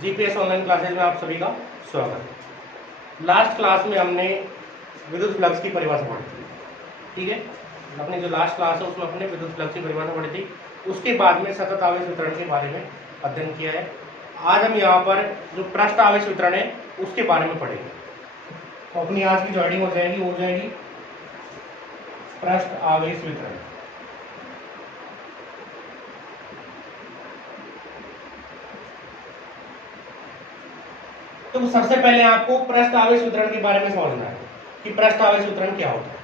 GPS online classes में आप सभी का स्वागत है। लास्ट क्लास में हमने विद्युत फ्लक्स की परिभाषा पढ़ी थी, ठीक है। अपनी जो लास्ट क्लास है उसमें हमने विद्युत फ्लक्स की परिभाषा पढ़ी थी। उसके बाद में सतत आवेश वितरण के बारे में अध्ययन किया है। आज हम यहाँ पर जो पृष्ठ आवेश वितरण है उसके बारे में पढ़ेंगे। तो अपनी आज की जो हेडिंग हो जाएगी पृष्ठ आवेश वितरण। तो सबसे पहले आपको पृष्ठ आवेश वितरण के बारे में समझना है कि पृष्ठ आवेश वितरण क्या होता है।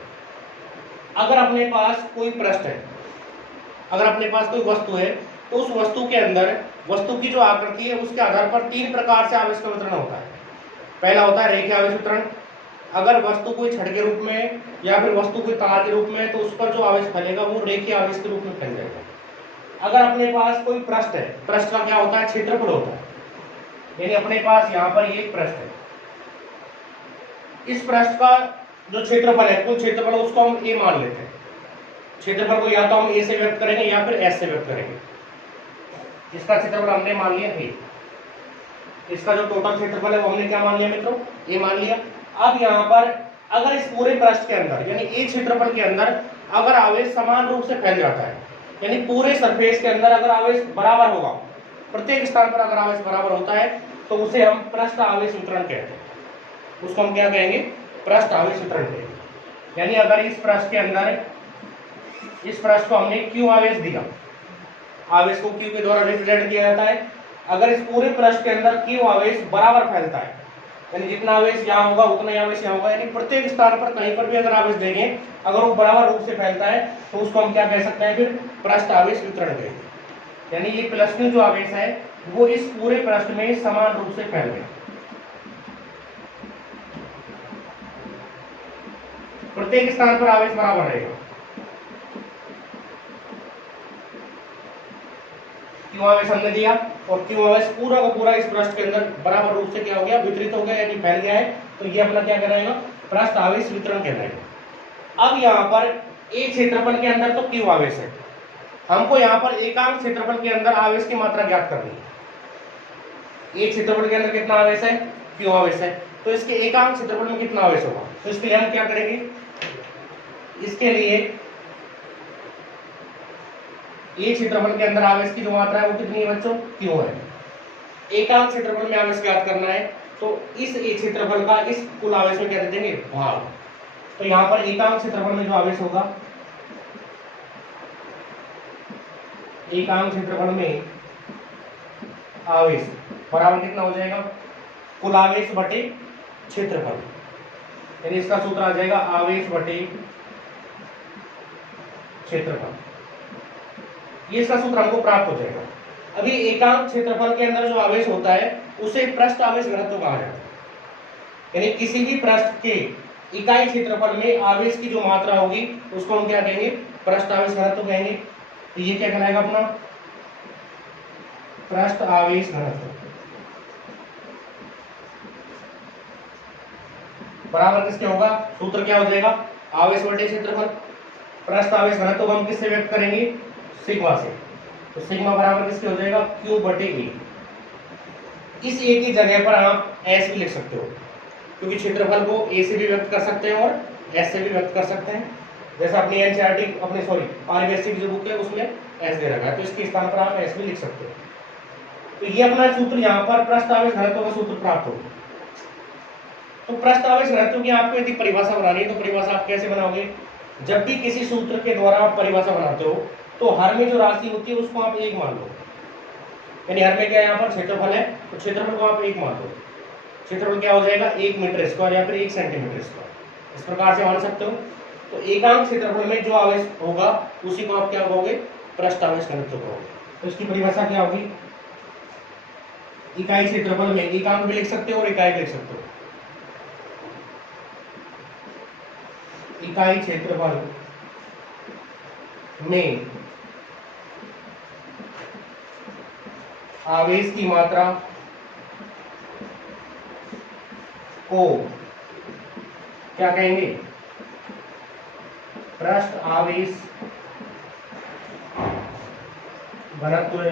अगर अपने पास कोई पृष्ठ है, अगर अपने पास कोई वस्तु है, तो उस वस्तु के अंदर वस्तु की जो आकृति है उसके आधार पर तीन प्रकार से आवेश का वितरण होता है। पहला होता है रेखीय आवेश वितरण। अगर वस्तु कोई छड़ के रूप में या फिर वस्तु कोई तार के रूप में, तो उस पर जो आवेश फैलेगा वो रेखीय आवेश के रूप में फैल जाएगा। अगर अपने पास कोई पृष्ठ है, पृष्ठ का क्या होता है, क्षेत्रफल होता है। यानी अपने पास यहाँ पर ये पृष्ठ है, इस पृष्ठ का जो क्षेत्रफल है, कुल क्षेत्रफल, उसको हम ए मान लेते हैं। क्षेत्रफल को या तो हम ए से व्यक्त करेंगे या फिर एस से व्यक्त करेंगे। इसका क्षेत्रफल हमने मान लिया ए, इसका जो टोटल क्षेत्रफल है वो हमने क्या मान लिया मित्रों, ए मान लिया। अब यहाँ पर अगर इस पूरे पृष्ठ के अंदर यानी ए क्षेत्रफल के अंदर अगर आवेश समान रूप से फैल जाता है, यानी पूरे सरफेस के अंदर अगर आवेश बराबर होगा, प्रत्येक स्थान पर अगर आवेश बराबर होता है, तो उसे हम पृष्ठ आवेश वितरण कहते हैं। उसको हम क्या कहेंगे, पृष्ठ आवेश वितरण कहेंगे। यानी अगर इस पृष्ठ के अंदर, इस पृष्ठ को हमने क्यू आवेश दिया, आवेश को क्यू के द्वारा रिप्रेजेंट किया जाता है। अगर इस पूरे पृष्ठ के अंदर क्यू आवेश बराबर फैलता है, यानी जितना आवेश यहाँ होगा उतना ही आवेश यहाँ होगा, यानी प्रत्येक स्थान पर कहीं पर भी अगर आवेश देंगे, अगर वो बराबर रूप से फैलता है, तो उसको हम क्या कह सकते हैं, फिर पृष्ठ आवेश वितरण कहेंगे। यानी ये प्लस क्यू जो आवेश है वो इस पूरे पृष्ठ में समान रूप से फैल गया, प्रत्येक स्थान पर आवेश बराबर रहेगा। क्यू आवेश हमने दिया और क्यू आवेश पूरा का पूरा इस पृष्ठ के अंदर बराबर रूप से क्या हो गया, वितरित हो गया, यानी फैल गया है। तो ये अपना क्या कहलाएगा, पृष्ठ आवेश वितरण कहलाएगा। अब यहाँ पर एक क्षेत्रफल के अंदर तो क्यू आवेश है, हमको यहाँ पर एकांक क्षेत्रफल के अंदर आवेश की मात्रा ज्ञात करनी है। एक क्षेत्रफल के अंदर कितना आवेश है, क्यू आवेश है, तो इसके एकांक क्षेत्रफल में कितना आवेश होगा। तो इसके लिए हम क्या करेंगे, इसके लिए एक क्षेत्रफल के अंदर आवेश की जो मात्रा है वो कितनी है बच्चों, क्यू है। एकांक क्षेत्रफल में आवेश ज्ञात करना है, तो इस एक क्षेत्रफल का इस कुल आवेश में क्या दे देंगे, भाग। तो यहाँ पर एकांक क्षेत्रफल में जो आवेश होगा, एकांक क्षेत्रफल में आवेश बराबर कितना हो जाएगा, कुल आवेश बटे क्षेत्रफल। यानी इसका सूत्र आ जाएगा आवेश बटे क्षेत्रफल। ये इसका सूत्र हमको प्राप्त हो जाएगा। अभी एकांक क्षेत्रफल के अंदर जो आवेश होता है उसे पृष्ठ आवेश घनत्व कहा जाता है। यानी किसी भी पृष्ठ के इकाई क्षेत्रफल में आवेश की जो मात्रा होगी उसको हम क्या कहेंगे, पृष्ठ आवेश घनत्व कहेंगे। तो ये क्या कहलाएगा अपना, पृष्ठ आवेश घनत्व बराबर किसके होगा, सूत्र क्या हो जाएगा, आवेश बटे क्षेत्रफल। पृष्ठ आवेश घनत्व को हम किससे व्यक्त करेंगे, सिग्मा से। तो सिग्मा बराबर किसके हो जाएगा, क्यू बटे ए। इस ए की जगह पर आप एस भी लिख सकते हो, क्योंकि क्षेत्रफल को ए से भी व्यक्त कर सकते हैं और एस से भी व्यक्त कर सकते हैं। जैसा अपनी एनसीईआरटी अपने आरबीएससी की जो बुक है उसमें एस दे रखा है, तो इसके स्थान पर आप एस भी लिख सकते हो। तो ये अपना सूत्र यहाँ पर पृष्ठ आवेश घनत्व का सूत्र प्राप्त होगा। तो पृष्ठ आवेश घनत्व की आपको यदि परिभाषा बनानी है तो परिभाषा आप कैसे बनाओगे, जब भी किसी सूत्र के द्वारा आप परिभाषा बनाते हो तो हर में जो राशि होती है उसको आप एक मान लो। यानी हर में क्या यहाँ पर क्षेत्रफल है, तो क्षेत्रफल को आप एक मान लो। क्षेत्रफल क्या हो जाएगा, 1 मीटर स्क्वायर या फिर 1 सेंटीमीटर स्क्वायर, इस प्रकार से मान सकते हो। तो एकांक क्षेत्रफल में जो आवेश होगा उसी को आप क्या कहोगे, पृष्ठ आवेश घनत्व कहोगे। तो इसकी परिभाषा क्या होगी, इकाई क्षेत्रफल में एकांक भी लिख सकते हो और इकाई भी लिख सकते हो। इकाई क्षेत्रफल में आवेश की मात्रा को क्या कहेंगे, पृष्ठ आवेश घनत्व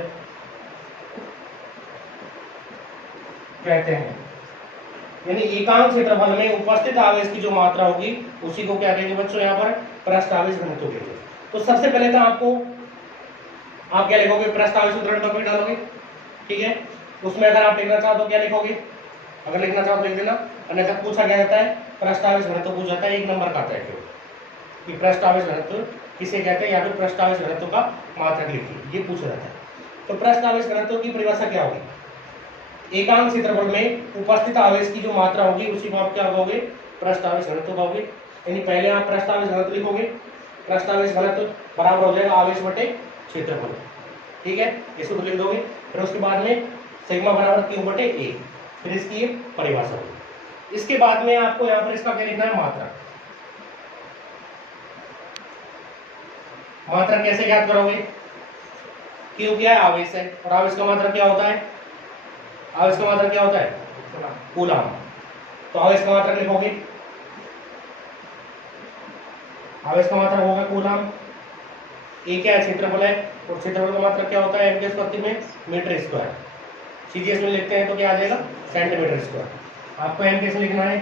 कहते हैं। यानी एकांक क्षेत्रफल में उपस्थित आवेश की जो मात्रा होगी उसी को क्या कहेंगे बच्चों, यहाँ पर पृष्ठ आवेश घनत्व कहेंगे। तो सबसे पहले तो आपको आप क्या लिखोगे, पृष्ठ आवेश वितरण टॉपिक डालोगे, ठीक है। उसमें अगर आप लिखना चाहो तो क्या लिखोगे, अगर लिखना चाहो तो लिख देना, अन्यथा पूछा क्या जाता है, पृष्ठ आवेश घनत्व पूछा जाता है, 1 नंबर का आता है कि पृष्ठ आवेश घनत्व किसे कहते हैं, या फिर पृष्ठ आवेश घनत्व का मात्रक लिखिए, ये पूछा जाता है। तो पृष्ठ आवेश घनत्व की परिभाषा क्या होगी, एकांक क्षेत्रफल में उपस्थित आवेश की जो मात्रा होगी उसी को आप क्या कहोगे, पृष्ठ आवेश घनत्व कहोगे। यानी पहले आप पृष्ठ आवेश घनत्व लिखोगे, पृष्ठ आवेश घनत्व बराबर हो जाएगा आवेश बटे क्षेत्रफल, ठीक है, इसको लिख दोगे। फिर उसके बाद में सिग्मा बराबर क्यू बटे ए, फिर इसकी ये परिभाषा होगी। इसके बाद में आपको यहाँ पर इसका क्या लिखना है, मात्रा। मात्रा कैसे ज्ञात करोगे, क्यू क्या है, आवेश है, और आवेश का मात्रा क्या होता है, आवेश का मात्रक क्या होता है, कूलम। तो आवेश का मात्रक लिखोगे, आवेश का मात्रक होगा कूलम। ए क्या है, क्षेत्रफल है, और क्षेत्रफल का मात्रक क्या होता है, एम के स्क्वायर में मीटर स्क्वायर। सीजीएस में लिखते हैं तो क्या आ जाएगा, सेंटीमीटर स्क्वायर। आपको एम कैसे लिखना है,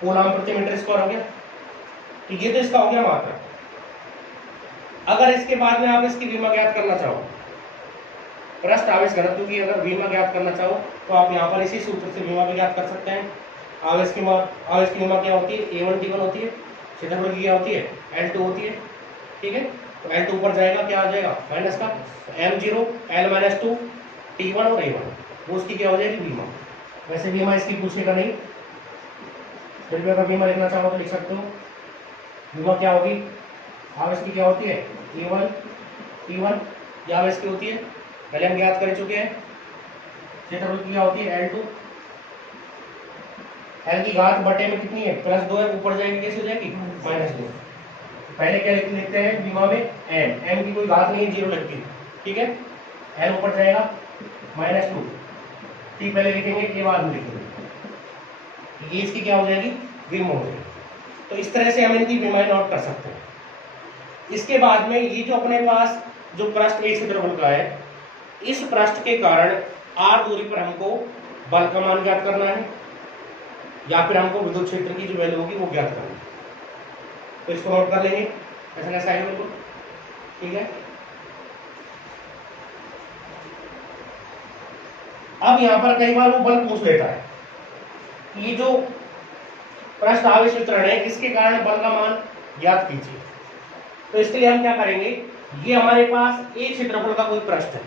कूलम प्रति मीटर स्क्वायर हो गया, तो ये तो इसका हो गया मात्रक। अगर इसके बाद में आप इसकी विमा ज्ञात करना चाहो, पृष्ठ आवेश घनत्व की अगर विमा ज्ञात करना चाहो तो आप यहाँ पर इसी सूत्र से विमा भी ज्ञात कर सकते हैं। आवेश की विमा क्या होती है, A1T1 होती है, क्षेत्रफल की क्या होती है, L2 होती है, ठीक है। तो L2 ऊपर जाएगा, क्या आ जाएगा माइनस का, M0 L-2 T1 और A1, वो उसकी क्या हो जाएगी, विमा। वैसे विमा इसकी पूछेगा नहीं, फिर भी अगर विमा लिखना चाहो तो लिख सकते हो। विमा क्या होगी, आवेश की क्या होती है, A1 T1, ये आवेश की होती है, पहले हम ज्ञात कर चुके हैं। क्षेत्रफल की क्या होती है, L2, L की घात बटे में कितनी है, +2 है, ऊपर जाएगी कैसे हो जाएगी, -2। पहले क्या लिखते हैं विमा में, m की कोई घात नहीं है, 0 लगती है, ठीक है। L ऊपर जाएगा -2, T पहले लिखेंगे, के बाद में लिखेंगे, ये इसकी क्या हो जाएगी, विमा हो जाएगी। तो इस तरह से हम इनकी विमाएं नोट कर सकते हैं। इसके बाद में ये जो अपने पास जो पृष्ठ ए क्षेत्रफल का है, इस पृष्ठ के कारण r दूरी पर हमको बल का मान ज्ञात करना है, या फिर हमको विद्युत क्षेत्र की जो वैल्यू होगी वो ज्ञात करना है। तो इसको नोट कर लेंगे, ऐसा आएगा बिल्कुल, ठीक है। अब यहाँ पर कई बार वो बल पूछ लेता है, ये जो पृष्ठ आवेश वितरण है इसके कारण बल का मान ज्ञात कीजिए। तो इसके लिए हम क्या करेंगे, ये हमारे पास ए क्षेत्रफल का कोई पृष्ठ है,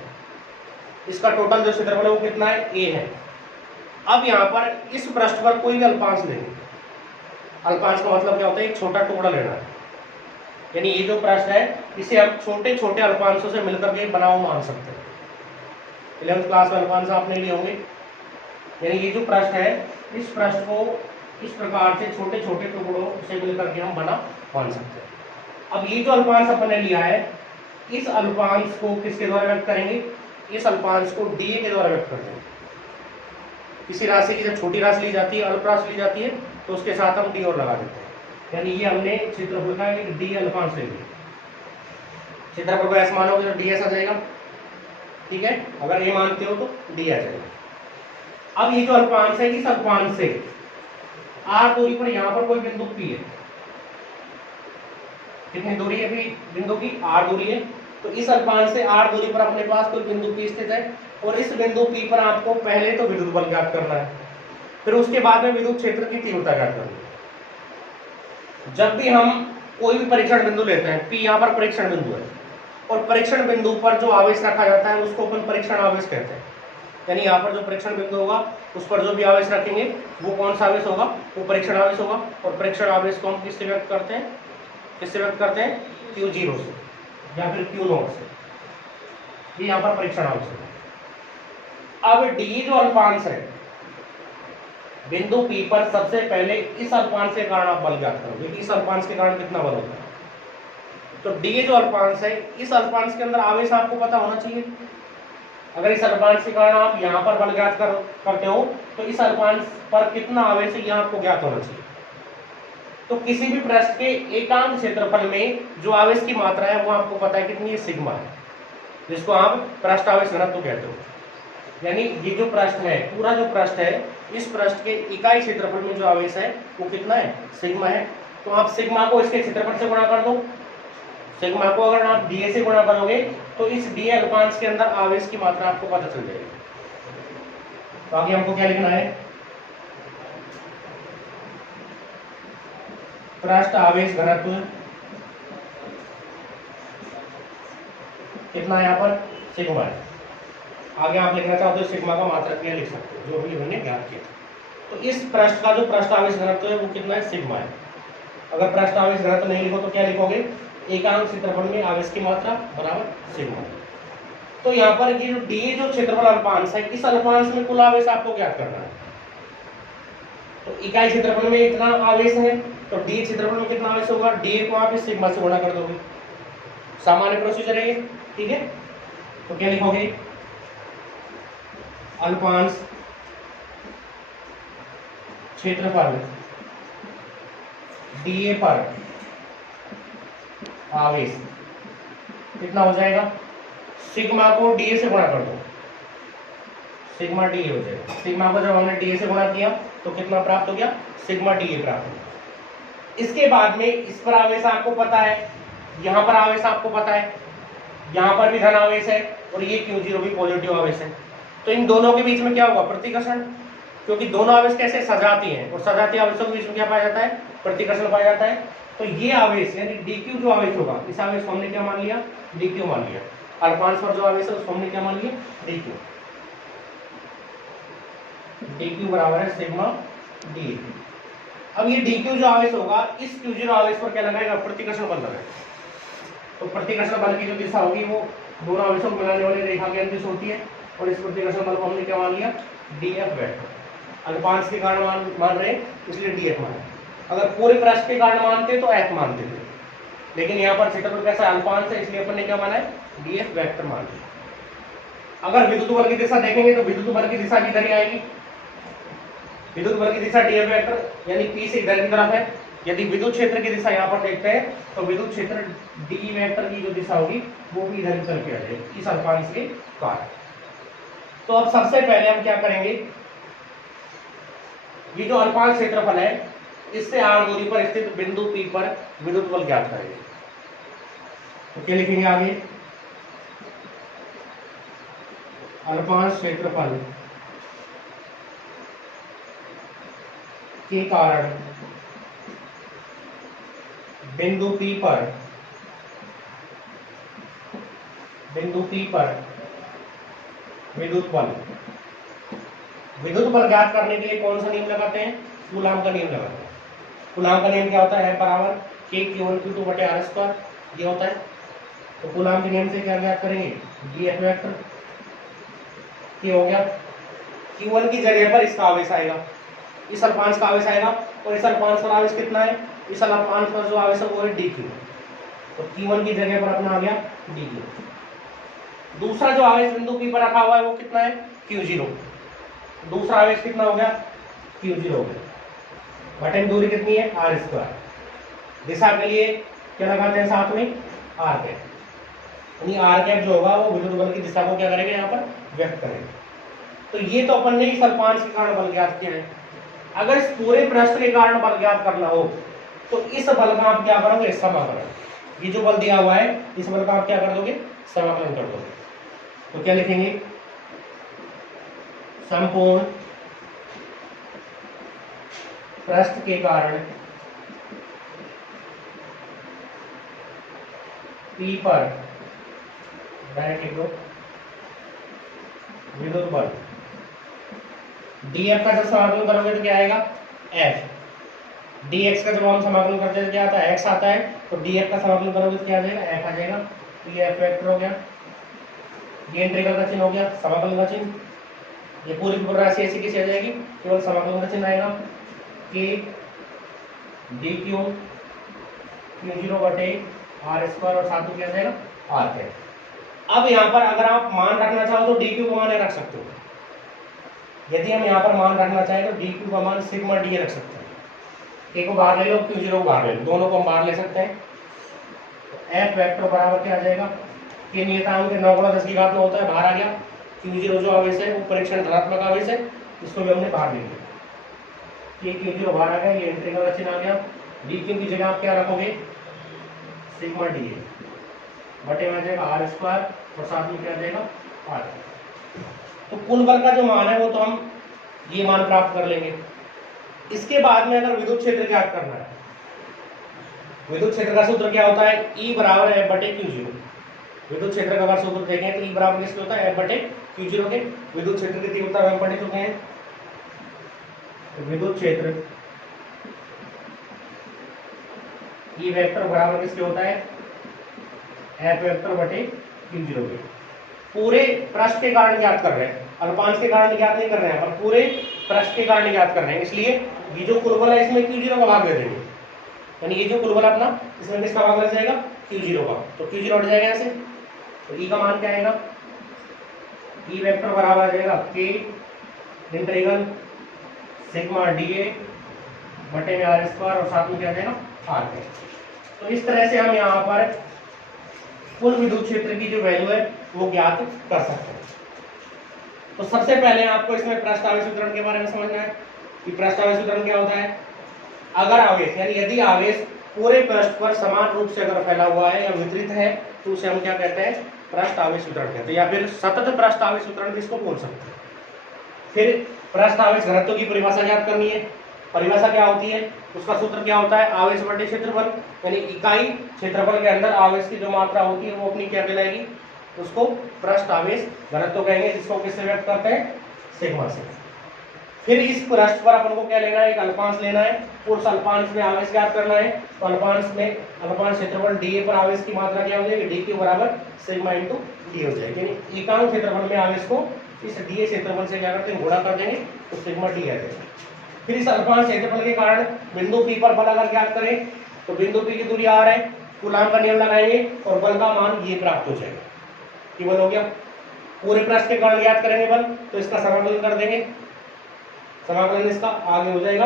इसका टोटल जो क्षेत्रफल है वो कितना है, ए है। अब यहाँ पर इस पृष्ठ पर कोई भी अल्पांश लेंगे, अल्पांश का मतलब क्या होता है, एक छोटा टुकड़ा लेना है। यानी ये जो पृष्ठ है इसे हम छोटे छोटे अल्पांशों से मिलकर के बना हुआ मान सकते हैं। 11th क्लास में अल्पांश आपने लिए होंगे। यानी ये जो पृष्ठ है, इस पृष्ठ को इस प्रकार से छोटे छोटे टुकड़ों से मिलकर के हम बना मान सकते हैं। अब ये जो अल्पांश अपने लिया है, इस अल्पांश को किसके द्वारा व्यक्त करेंगे, इस अल्पांश को डी के द्वारा व्यक्त करते हैं। किसी राशि की जब छोटी राशि ली जाती है, अल्प राशि ली जाती है, तो उसके साथ हम डी और लगा देते हैं। यानी ये हमने क्षेत्रफल का एक डी अल्पांश ले लिया। क्षेत्रफल को एस मानोगे तो डी एस आ जाएगा, ठीक है। अगर ए मानते हो तो डी आ जाएगा। अब ये जो अल्पांश है, इस अल्पांश से आर दूरी पर यहाँ पर कोई बिंदु पी है, कितनी दूरी है बिंदु की, आर दूरी है। तो इस अल्पांश से आर दूरी पर अपने पास कोई बिंदु पी स्थित है, और इस बिंदु पी पर आपको पहले तो विद्युत बल ज्ञात करना है, फिर उसके बाद में विद्युत क्षेत्र की तीव्रता ज्ञात करनी है। जब भी हम कोई भी परीक्षण बिंदु लेते हैं, पी यहाँ पर परीक्षण बिंदु है, और परीक्षण बिंदु पर जो आवेश रखा जाता है उसको अपन परीक्षण आवेश कहते हैं। यानी यहाँ पर जो परीक्षण बिंदु होगा उस पर जो भी आवेश रखेंगे वो कौन सा आवेश होगा, वो परीक्षण आवेश होगा। और परीक्षण आवेश को हम किससे व्यक्त करते हैं, Q0 से या फिर Q0 से, ये यहाँ पर परीक्षण आवेश है। अब डी जो अल्पांश है बिंदु P पर, सबसे पहले इस अल्पांश के कारण आप बल ज्ञात करोगे, इस अल्पांश के कारण कितना बल होता है। तो डी जो अल्पांश है, इस अल्पांश के अंदर आवेश आपको पता होना चाहिए। अगर इस अल्पांश के कारण आप यहाँ पर बल ज्ञात करते हो तो इस अल्पांश पर कितना आवेश है यह आपको ज्ञात होना चाहिए। तो किसी भी पृष्ठ के एकांक क्षेत्रफल में जो आवेश की मात्रा है वो आपको पता है कितनी है, सिग्मा है, जिसको आप पृष्ठ आवेश घनत्व कहते हो। यानी ये जो पृष्ठ है, पूरा जो पृष्ठ है, इस पृष्ठ के इकाई क्षेत्रफल में जो आवेश है वो कितना है, सिग्मा है। तो आप सिग्मा को इसके क्षेत्रफल से गुणा कर दो। सिग्मा को अगर आप डीए से गुणा करोगे तो इस डीए अल्पांश के अंदर आवेश की मात्रा आपको पता चल जाएगी। तो आगे हमको क्या लिखना है, पृष्ठ आवेश घनत्व कितना है, यहाँ पर सिग्मा है। आगे आप लिखना चाहो तो सिग्मा का मात्रक क्या लिख सकते हो, जो भी हमने ज्ञात किया। तो इस पृष्ठ का जो पृष्ठ आवेश घनत्व है वो कितना है, सिग्मा है। अगर पृष्ठ आवेश घनत्व नहीं लिखो तो क्या लिखोगे, एकांक क्षेत्रफल में आवेश की मात्रा बराबर सिग्मा। तो यहाँ पर ये जो डी जो क्षेत्रफल अल्पांश है, इस अल्पांश में कुल आवेश आपको ज्ञात करना है। तो इकाई क्षेत्रफल में इतना आवेश है, तो डी क्षेत्रफल में कितना आवेश होगा, डी को आप इस सिग्मा से गुणा कर दोगे। सामान्य प्रोसीजर है ये, ठीक है। तो क्या लिखोगे, अल्पांश क्षेत्रफल डीए पर आवेश कितना हो जाएगा, सिग्मा को डीए से गुणा कर दो, सिग्मा डीए हो जाएगा। सिग्मा को जब हमने डीए से गुणा किया तो कितना प्राप्त हो गया, सिग्मा डीए प्राप्त हो गया। इसके बाद में इस पर आवेश आपको पता है, यहाँ पर आवेश आपको पता है, यहाँ पर भी धन आवेश है और ये Q0 भी पॉजिटिव आवेश है। तो इन दोनों के बीच में क्या होगा, प्रतिकर्षण, क्योंकि दोनों आवेश कैसे सजाती हैं और सजाती आवेशों के बीच में क्या पाया जाता है, प्रतिकर्षण पाया जाता है। तो ये आवेश यानी dq जो आवेश होगा, इस आवेश को हमने क्या मान लिया, dq मान लिया। अल्पांश पर जो आवेश है उसको हमने क्या मान लिया, dq। dq बराबर है सिग्मा डी। अब ये dq जो आवेश होगा, इस q0 आवेश पर क्या लगाएगा, प्रतिकर्षण बल लगाएगा। तो प्रतिकर्षण बल की जो दिशा होगी वो दोनों आवेशों को मिलाने वाली रेखा के अंतिश होती है, और इस प्रतिकर्षण बल को हमने क्या मान लिया, dF वेक्टर। अल्पांश के कारण मान रहे इसलिए dF मान। अगर पूरे पृष्ठ के कारण मानते तो F मानते थे, लेकिन यहाँ पर क्षेत्रफल कैसा अल्पांश है इसलिए अपन ने क्या माना है, dF वेक्टर मान लिया। अगर विद्युत बल की दिशा देखेंगे तो विद्युत बल की दिशा किधर ही आएगी, विद्युत बल की दिशा dF वेक्टर यानी P से इधर की तरफ है। यदि विद्युत क्षेत्र की दिशा यहाँ पर देखते हैं तो विद्युत क्षेत्र D वेक्टर की जो दिशा होगी वो भी इधर की तरफ आ जाएगी इस अल्पांश के कारण। तो अब सबसे पहले हम क्या करेंगे, ये जो अल्पांश क्षेत्रफल है इससे r दूरी पर स्थित बिंदु P पर विद्युत बल ज्ञात करेंगे। तो क्या लिखेंगे आगे, अल्पांश क्षेत्रफल के कारण बिंदु P पर विद्युत बल ज्ञात करने के लिए कौन सा नियम लगाते हैं, कूलाम का नियम लगाते हैं। कूलाम का नियम क्या होता है, बराबर K(Q1Q2/r²) ये होता है। तो कूलाम के नियम से क्या ज्ञात करेंगे, dF वेक्टर ये हो गया। Q1 की जगह पर इसका आवेश आएगा, इस अल्पांश का आवेश आएगा, और इस अल्पांश का आवेश कितना है, इस अल्पांश पर जो आवेश है वो है dQ। तो Q1 की जगह पर अपना आ गया dQ। दूसरा जो आवेश बिंदु P पर रखा हुआ है वो कितना है, Q0। दूसरा आवेश कितना हो गया, Q0 हो गया। बटन दूरी कितनी है, r²। दिशा के लिए क्या लगाते हैं साथ में, r कैप। यानी r कैप जो होगा वो विद्युत बल की दिशा को क्या करेगा, यहाँ पर व्यक्त करेगा। तो ये तो अपन ने इस अल्पांश के कारण बल ज्ञात किया है। अगर इस पूरे पृष्ठ के कारण बल ज्ञात करना हो तो इस बल का आप क्या करोगे, समाकलन। ये जो बल दिया हुआ है इस बल का आप क्या कर दोगे, समाकलन कर दोगे। तो क्या लिखेंगे, संपूर्ण पृष्ठ के कारण P पर विद्युत बल dF का जब समाकलन करोगे तो क्या आएगा, F। dx का जब हम समाकलन करते हैं तो क्या आता है, x आता है। तो dF का समाकलन करोगे तो क्या आ जाएगा, F आ जाएगा। तो ये F वेक्टर हो गया, ये इंटीग्रल का चिन्ह हो गया, समाकलन का चिन्ह। ये पूरी राशि ऐसी कैसी आ जाएगी, केवल समाकलन का चिन्ह आएगा, K dQ Q0/r² और साथ में क्या आ जाएगा, r है। अब यहाँ पर अगर आप मान रखना चाहो तो dQ को मान रख सकते हो। यदि हम यहाँ पर मान रखना चाहें तो dQ का मान सिग्मा डी रख सकते हैं। K को बाहर ले लो, Q0 को बाहर ले लो, दोनों को हम बाहर ले सकते हैं। तो F वेक्टर बराबर क्या आ जाएगा, K नियतांक के 9 × 10 की घात में होता है, बाहर आ गया। Q0 जो आवेश है वो परीक्षण धनात्मक आवेश है, इसको भी हमने बाहर ले लिया। ये Q0 बाहर आ गया, ये इंटीग्रल का चिन्ह आ गया। dq की जगह आप क्या रखोगे, सिग्मा dA बटे में आ जाएगा r स्क्वायर और साथ में क्या आ जाएगा r। तो कुल बल का जो मान है वो तो हम ये मान प्राप्त कर लेंगे। इसके बाद में अगर विद्युत क्षेत्र ज्ञात करना है, विद्युत क्षेत्र का सूत्र क्या होता है, E बराबर है F बटे Q0। विद्युत क्षेत्र का अगर सूत्र देखें तो E बराबर किसके होता है, F बटे Q0 के। विद्युत क्षेत्र की तीव्रता हम पढ़ चुके हैं। विद्युत क्षेत्र E वेक्टर बराबर किसके होता है, F वेक्टर बटे Q0 के। पूरे पृष्ठ के कारण ज्ञात कर रहे हैं, अल्पांश के कारण ज्ञात नहीं कर रहे हैं, पर पूरे पृष्ठ के कारण ज्ञात कर रहे हैं। इसलिए ये जो कुल बल है इसमें Q0 का भाग दे देंगे, यानी ये जो कुल बल अपना इसमें किसका भाग लग जाएगा, Q0 का। तो Q0 हट जाएगा यहाँ से, तो E का मान क्या आएगा, E वेक्टर बराबर आ जाएगा K इंटीग्रल सिग्मा dA बटे में r स्क्वायर और साथ में क्या आ जाएगा r। तो इस तरह से हम यहाँ पर कुल विद्युत क्षेत्र की जो वैल्यू है वो ज्ञात कर सकते हैं। तो सबसे पहले आपको इसमें पृष्ठ आवेश वितरण के बारे में समझना है कि पृष्ठ आवेश वितरण क्या होता है। अगर आवेश यानी यदि आवेश पूरे पृष्ठ पर समान रूप से अगर फैला हुआ है या वितरित है तो उसे हम क्या कहते हैं, पृष्ठ आवेश वितरण कहते हैं, या फिर सतत पृष्ठ आवेश वितरण भी इसको बोल सकते हैं। फिर पृष्ठ आवेश घनत्व की परिभाषा ज्ञात करनी है। परिभाषा क्या होती है, उसका सूत्र क्या होता है, आवेश बटे क्षेत्रफल, यानी इकाई क्षेत्रफल के अंदर आवेश की जो मात्रा होती है वो अपनी क्या कहलाएगी, उसको पृष्ठ आवेश घनत्व कहेंगे, जिसको किससे व्यक्त करते हैं, सिग्मा से। फिर इस पृष्ठ पर अपन को क्या लेना है, एक अल्पांश लेना है, उस अल्पांश में आवेश ज्ञात करना है। तो अल्पांश क्षेत्रफल dA पर आवेश की मात्रा क्या हो जाएगी, dq बराबर सिग्मा इंटू d हो जाएगी, यानी एकांक क्षेत्रफल में आवेश को इस dA क्षेत्रफल से क्या करते हैं, गुणा कर देंगे तो सिग्मा d आ जाएगा। फिर इस अल्पांश क्षेत्रफल के कारण बिंदु P पर बल अगर ज्ञात करें तो बिंदु P की दूरी r है, कूलाम का नियम लगाएंगे और बल का मान ये प्राप्त हो जाएगा। ये बल हो गया। पूरे पृष्ठ के कारण ज्ञात करेंगे बल, तो इसका समाकलन कर देंगे, समाकलन इसका आगे हो जाएगा,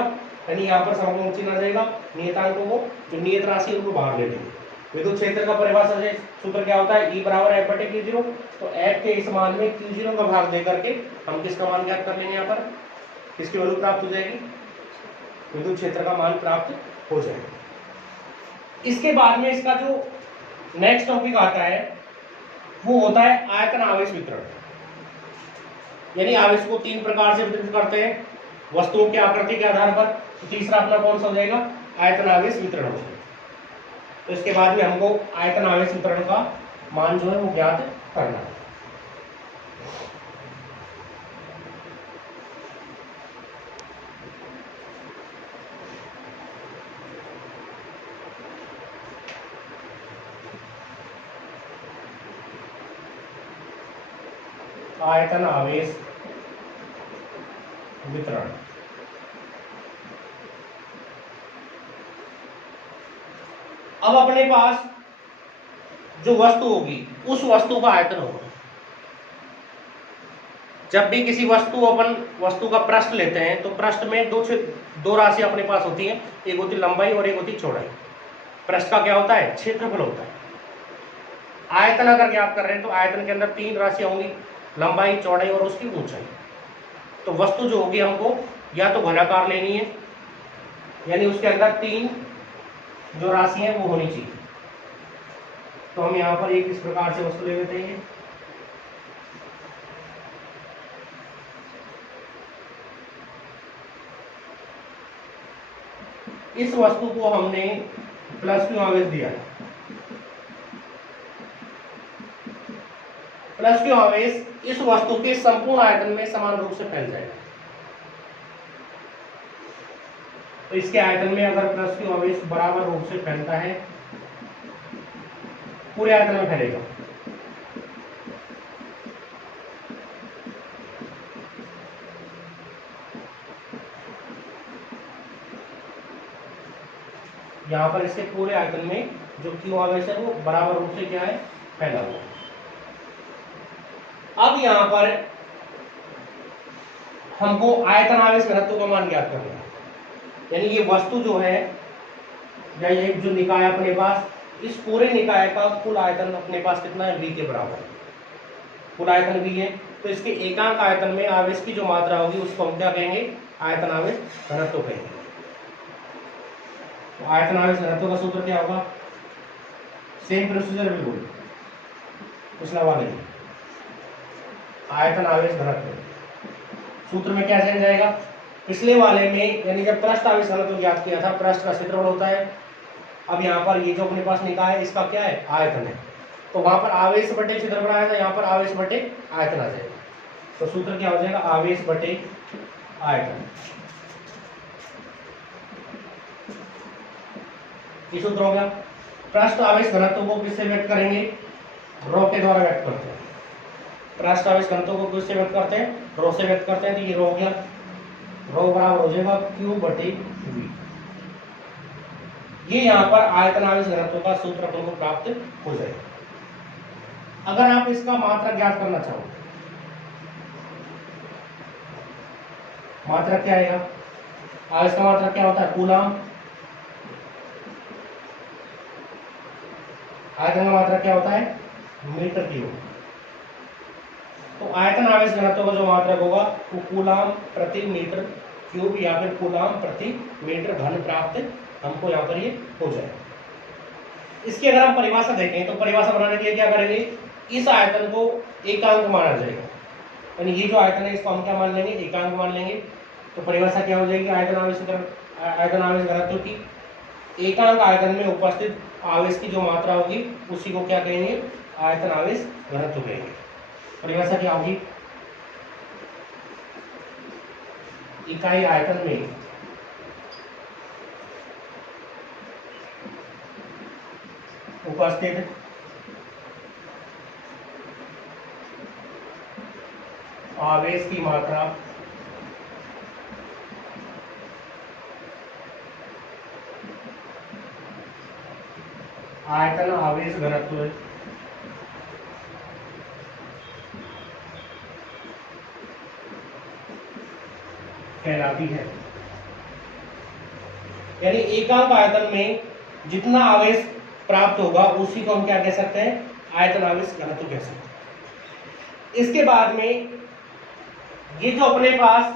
यानी यहाँ पर समाकलन चिन्ह आ जाएगा, नियतांकों को जो नियत राशि उनको बाहर ले लेंगे। विद्युत क्षेत्र का परिभाषा से सूत्र क्या होता है, E बराबर F बटे Q0। तो F के इस मान में Q0 का भाग दे करके हम किसका मान ज्ञात कर लेंगे, यहाँ पर किसकी वैल्यू प्राप्त हो जाएगी, विद्युत क्षेत्र का मान प्राप्त हो जाएगा। इसके बाद में इसका जो नेक्स्ट टॉपिक आता है वो होता है आयतन आवेश वितरण, यानी आवेश को तीन प्रकार से वितरित करते हैं, वस्तुओं की आकृति के आधार पर। तो तीसरा अपना कौन सा हो जाएगा, आयतन आवेश वितरण हो जाएगा। तो इसके बाद में हमको आयतन आवेश वितरण का मान जो है वो ज्ञात करना है। आयतन आवेश वितरण। अब अपने पास जो वस्तु होगी उस वस्तु का आयतन होगा। जब भी किसी वस्तु का पृष्ठ लेते हैं तो पृष्ठ में दो राशि अपने पास होती है, एक होती लंबाई और एक होती चौड़ाई। पृष्ठ का क्या होता है, क्षेत्रफल होता है। आयतन अगर ज्ञात कर रहे हैं तो आयतन के अंदर तीन राशियां होंगी, लंबाई, चौड़ाई और उसकी ऊंचाई। तो वस्तु जो होगी हमको या तो घनाकार लेनी है, यानी उसके अंदर तीन जो राशि है वो होनी चाहिए। तो हम यहाँ पर एक इस प्रकार से वस्तु ले लेते हैं, इस वस्तु को हमने प्लस क्यू आवेश दिया है। प्लस क्यू आवेश इस वस्तु के संपूर्ण आयतन में समान रूप से फैल जाएगा। तो इसके आयतन में अगर प्लस क्यू आवेश बराबर रूप से फैलता है, पूरे आयतन में फैलेगा। यहाँ पर इसके पूरे आयतन में जो क्यू आवेश है वो बराबर रूप से क्या है, फैला हुआ। अब यहाँ पर हमको आयतन आवेश घनत्व का मान ज्ञात करना है, यानी ये वस्तु जो है या ये जो निकाय अपने पास, इस पूरे निकाय का कुल आयतन अपने पास कितना है, V के बराबर। कुल आयतन V है, तो इसके एकांक आयतन में आवेश की जो मात्रा होगी उसको हम क्या कहेंगे, आयतन आवेश घनत्व कहेंगे। तो आयतन आवेश घनत्व का सूत्र क्या होगा, सेम प्रोसीजर बिल्कुल पिछला वाले ही, आयतन आवेश घनत्व सूत्र में क्या चेंज आएगा, पिछले वाले में यानी जब पृष्ठ आवेश घनत्व ज्ञात किया था, पृष्ठ का क्षेत्रफल होता है, अब यहाँ पर ये जो अपने पास निकाय है इसका क्या है, आयतन है, तो वहां पर आवेश बटे क्षेत्रफल आया था, यहाँ पर आवेश बटे आयतन आ जाएगा। तो सूत्र क्या हो जाएगा, आवेश बटे आयतन। ये सूत्र हो गया। पृष्ठ आवेश घनत्व को किससे व्यक्त करेंगे, रो के द्वारा व्यक्त करते हैं। पृष्ठ आवेश घनत्व को किससे व्यक्त करते हैं, रो से व्यक्त करते हैं। तो ये रो हो गया, रो बराबर हो जाएगा Q बटे V। ये यहाँ पर आयतन आवेश घनत्व का सूत्र अपन को प्राप्त हो जाएगा। अगर आप इसका मात्रा ज्ञात करना चाहो, मात्रा क्या आएगा, आवेश का मात्रा क्या होता है, कूलम। आयतन का मात्रा क्या होता है, मीटर क्यूब। तो आयतन आवेश घनत्व का जो मात्रक होगा वो कूलम प्रति मीटर क्यूब या फिर कूलम प्रति मीटर घन प्राप्त हमको यहाँ पर ये हो जाएगा। इसकी अगर हम परिभाषा देखें तो परिभाषा बनाने के लिए क्या करेंगे, इस आयतन को एकांक माना जाएगा, यानी ये जो आयतन है इसको हम क्या मान लेंगे, एकांक मान लेंगे। तो परिभाषा क्या हो जाएगी, आयतन आवेश घनत्व की एकांक आयतन में उपस्थित आवेश की जो मात्रा होगी उसी को क्या कहेंगे, आयतन आवेश घनत्व कहेंगे। परिभाषा क्या होगी, इकाई आयतन में उपस्थित आवेश की मात्रा आयतन आवेश घनत्व कहलाती है। यानी एकांक आयतन में जितना आवेश प्राप्त होगा उसी को हम क्या कह सकते हैं, आयतन आवेश घनत्व कह सकते हैं। इसके बाद में ये जो अपने पास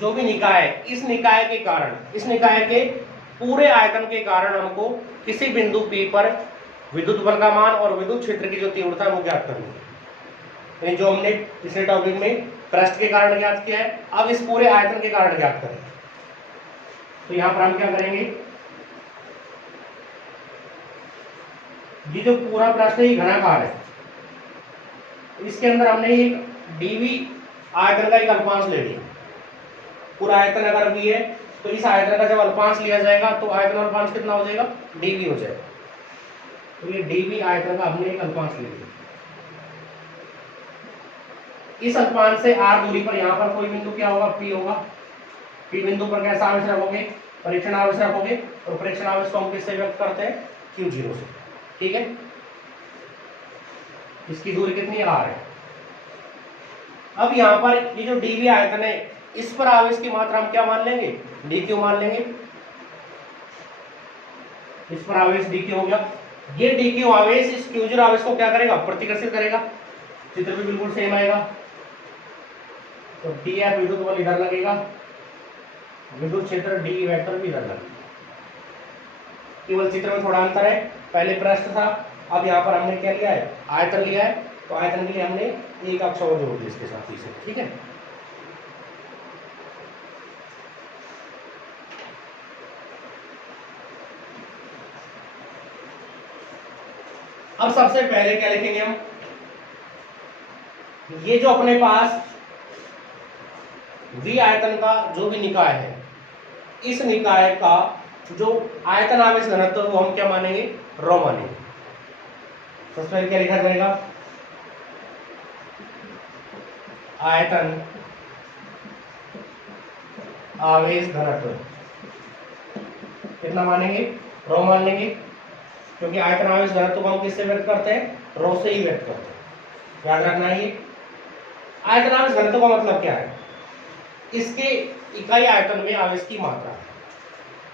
जो भी निकाय है, इस निकाय के कारण, इस निकाय के पूरे आयतन के कारण हमको किसी बिंदु P पर विद्युत बल का मान और विद्युत क्षेत्र की जो तीव्रता है वो ज्ञात करनी है। यानी जो हमने पिछले टॉपिक में पृष्ठ के कारण ज्ञात किया है, अब इस पूरे आयतन के कारण ज्ञात करें। तो यहां पर हम क्या करेंगे, ये जो पूरा पृष्ठ है घनाकार है, इसके अंदर हमने एक dv आयतन का एक अल्पांश ले लिया। पूरा आयतन अगर v है तो इस आयतन का जब अल्पांश लिया जाएगा तो आयतन अल्पांश कितना हो जाएगा, dv हो जाएगा। तो ये dv आयतन का हमने एक अल्पांश ले लिया। इस अल्पांश से r दूरी पर यहाँ पर कोई बिंदु क्या होगा, P होगा। P बिंदु पर कैसा आवेश रखोगे, परीक्षण आवेश रखोगे, और परीक्षण आवेश को हम किससे व्यक्त करते हैं, Q0 से। ठीक है, इसकी दूरी कितनी है, r है। अब यहाँ पर ये जो dv आयतन है इस पर आवेश की मात्रा हम क्या मान लेंगे, dq मान लेंगे। इस पर आवेश dq हो गया। ये dq आवेश इस q0 आवेश को क्या करेगा, प्रतिकर्षित करेगा। चित्र भी बिल्कुल सेम आएगा। तो df विद्युत बल इधर लगेगा, विद्युत क्षेत्र d वेक्टर भी इधर लगेगा। केवल चित्र में थोड़ा अंतर है, पहले पृष्ठ था, अब यहाँ पर हमने क्या लिया है, आयतन लिया है। तो आयतन के लिए हमने एक अक्ष और जोड़ दिया इसके साथ इसे। ठीक है, अब सबसे पहले क्या लिखेंगे हम, ये जो अपने पास V आयतन का जो भी निकाय है, इस निकाय का जो आयतन आवेश घनत्व वो हम क्या मानेंगे, रो मानेंगे। सबसे पहले क्या लिखा जाएगा, आयतन आवेश घनत्व कितना मानेंगे, रो मान लेंगे, क्योंकि आयतन आवेश घनत्व को हम किससे व्यक्त करते हैं, रो से ही व्यक्त करते हैं। याद रखना है ये आयतन आवेश घनत्व का मतलब क्या है, इसके इकाई आयतन में आवेश की मात्रा।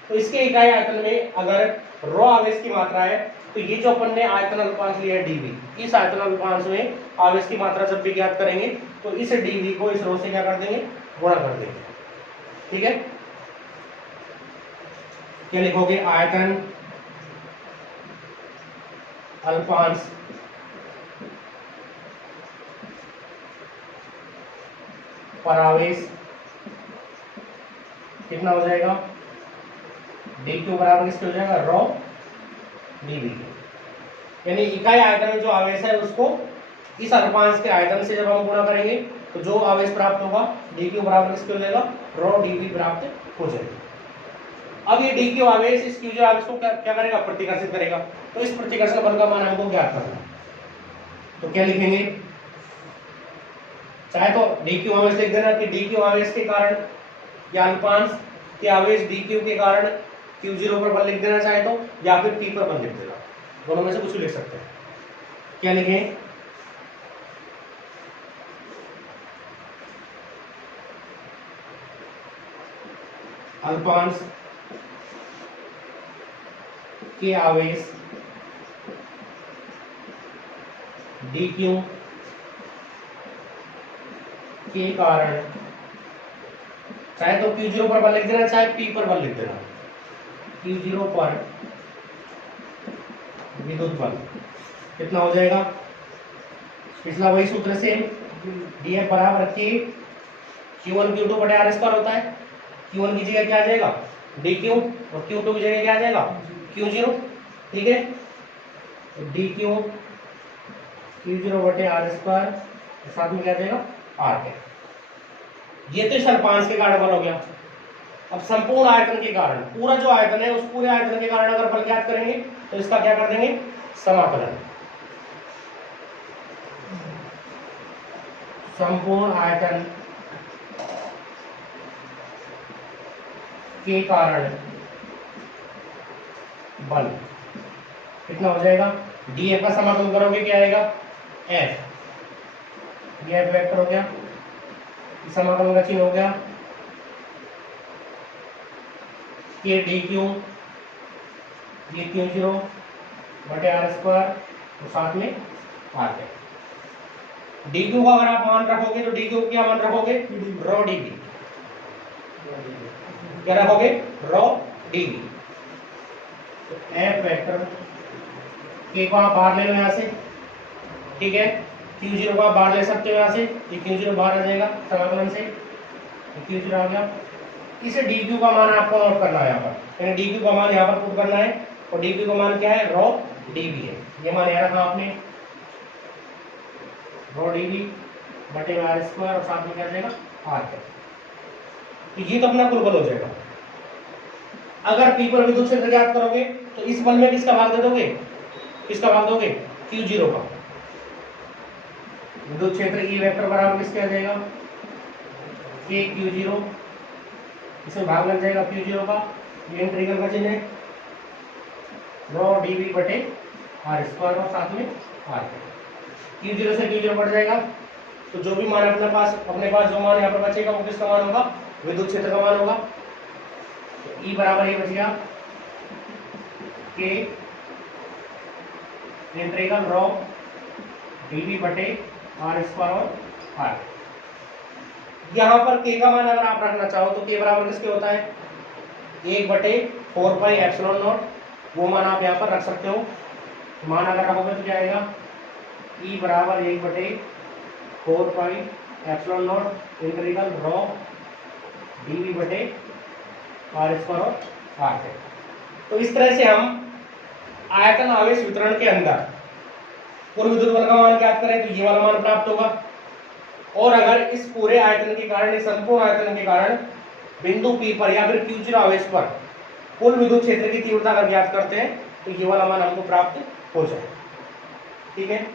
तो इसके इकाई आयतन में अगर रो आवेश की मात्रा है तो ये जो अपन ने आयतन अल्पांश लिया है dv, इस आयतन अल्पांश में आवेश की मात्रा जब भी ज्ञात करेंगे तो इस dv को इस रो से क्या कर देंगे, गुणा कर देंगे। ठीक है, क्या लिखोगे, आयतन अल्पांश पर आवेश कितना हो जाएगा, dq बराबर किसके हो जाएगा, रो dv। यानी इकाई आयतन में जो आवेश है उसको इस अल्पांश के आयतन से जब हम गुणा करेंगे तो जो आवेश प्राप्त होगा dq बराबर किसके हो जाएगा, रो dv प्राप्त हो जाएगा। अब ये dq आवेश इस q आवेश को क्या करेगा, प्रतिकर्षित करेगा। तो इस प्रतिकर्षण बल का मान हमको ज्ञात करना है। तो क्या लिखेंगे, चाहे तो dq आवेश लिख देना कि dq आवेश के कारण या अल्पांश के आवेश dq के कारण q0 पर बल लिख देना चाहे तो, या फिर p पर बल लिख देना, दोनों में से कुछ भी लिख सकते हैं। क्या लिखें, अल्पांश के आवेश dq के कारण, चाहे तो q0 पर बल लिख देना चाहे p पर बल लिख देना, q0 पर विद्युत बल कितना हो जाएगा, पिछला वही सूत्र से dF बराबर k q1 q2 बटे r स्क्वायर होता है। q1 की जगह क्या आ जाएगा, dq, और q2 की जगह क्या आ जाएगा, q0। ठीक है, dq q0 बटे r स्क्वायर, साथ में क्या आ जाएगा, r है। ये तो इस अल्पांश के कारण बल हो गया। अब संपूर्ण आयतन के कारण, पूरा जो आयतन है उस पूरे आयतन के कारण अगर बल ज्ञात करेंगे तो इसका क्या कर देंगे, समाकलन। संपूर्ण आयतन के कारण बल कितना हो जाएगा, df का समाकलन करोगे क्या आएगा, f, यह वेक्टर हो गया, समाकलन का चिन्ह हो गया के dq ये q0 बटे r स्क्वायर, तो साथ में r है। dq का अगर आप मान रखोगे तो dq को क्या मान रखोगे, रो dv, क्या रखोगे, रो dv। तो f वेक्टर k को आप बाहर ले लो यहाँ से, ठीक है, q0 को आप बाहर ले सकते हो यहाँ से, ये q0 बाहर आ जाएगा समाकलन से, q0 आ गया। इसे dq का मान आपको नोट करना है यहाँ पर, यानी dq का मान यहाँ पर पुट करना है, और dq का मान क्या है, रो dv है। ये मान यहाँ रखा आपने, रो dv बटे में r स्क्वायर, और साथ में क्या जाएगा, r है। तो ये तो अपना कुल बल हो जाएगा। अगर p पर विद्युत क्षेत्र ज्ञात करोगे तो इस बल में किसका भाग दे दोगे, किसका भाग दोगे, q0 का। विद्युत क्षेत्र E वेक्टर बराबर किसके आ जाएगा, k q0, इसमें भाग लग जाएगा q0 का, ये इंटीग्रल का चिन्ह है, रो dv बटे r स्क्वायर, और साथ में r है। q0 से q0 बढ़ जाएगा, तो जो भी मान अपने पास जो मान यहाँ पर बचेगा वो किसका मान होगा, विद्युत क्षेत्र का मान होगा। तो E बराबर ये बच गया k इंटीग्रल रो dv बटे r स्क्वायर और r। यहाँ पर k का मान अगर आप रखना चाहो तो k बराबर किसके होता है, 1/4 पाई एप्सिलॉन नॉट, वो मान आप यहाँ पर रख सकते हो। मान अगर रखोगे तो क्या आएगा, E बराबर 1/4 pi epsilon naught integral rho dv बटे r स्क्वायर और r है। तो इस तरह से हम आयतन आवेश वितरण के अंदर कुल विद्युत बल का मान ज्ञात करें तो ये वाला मान प्राप्त होगा। और अगर इस पूरे आयतन के कारण, इस संपूर्ण आयतन के कारण बिंदु P पर या फिर q0 आवेश पर कुल विद्युत क्षेत्र की तीव्रता अगर ज्ञात करते हैं तो ये वाला मान हमको प्राप्त हो जाए। ठीक है।